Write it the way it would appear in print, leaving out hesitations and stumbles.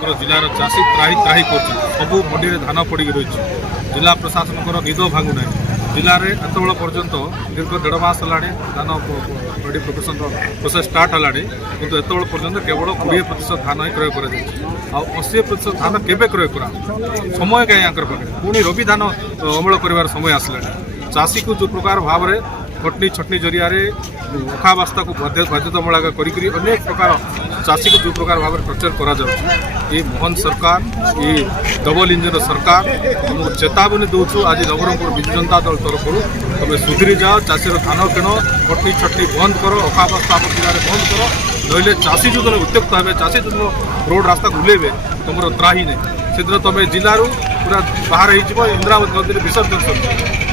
समग्र जिलार चाषी त्राही त्राही कर सबू मंडी में धान पड़ रही जिला प्रशासन निद भांगु ना जिले में एत पर्यंत दीर्घ 1.5 मास है धान मंडी प्रोसेसन प्रोसेस स्टार्ट है किंतु एत पर्यंत केवल 20% धान ही क्रय कर 80% धान केवे क्रय करा समय कहीं पाखे पुणी रवि धान अमल कर समय आसला चाषी को जो प्रकार भाव में कटनी छटनी जरिया अखाबास्ता को बाध्यतामूलक करी अनेक प्रकार चाषी को जो प्रकार भाव में टर्चर करा ये मोहन सरकार ये डबल इंजन सरकार तुमको चेतावनी दूचु आज नवरंगपुर विजु जनता दल तरफ तुम सुधरी जाओ चाषीर धान किण कटनी छटनी बंद कर अखाबास्ता आप जिले में बंद कर नईले चाषी जो उत्त्यक्त हे चाषी जो रोड रास्ता बुलेबे तुम त्राही नहीं से तुम जिलू पूरा बाहर हो इंदिरावती नदी विसर्जन कर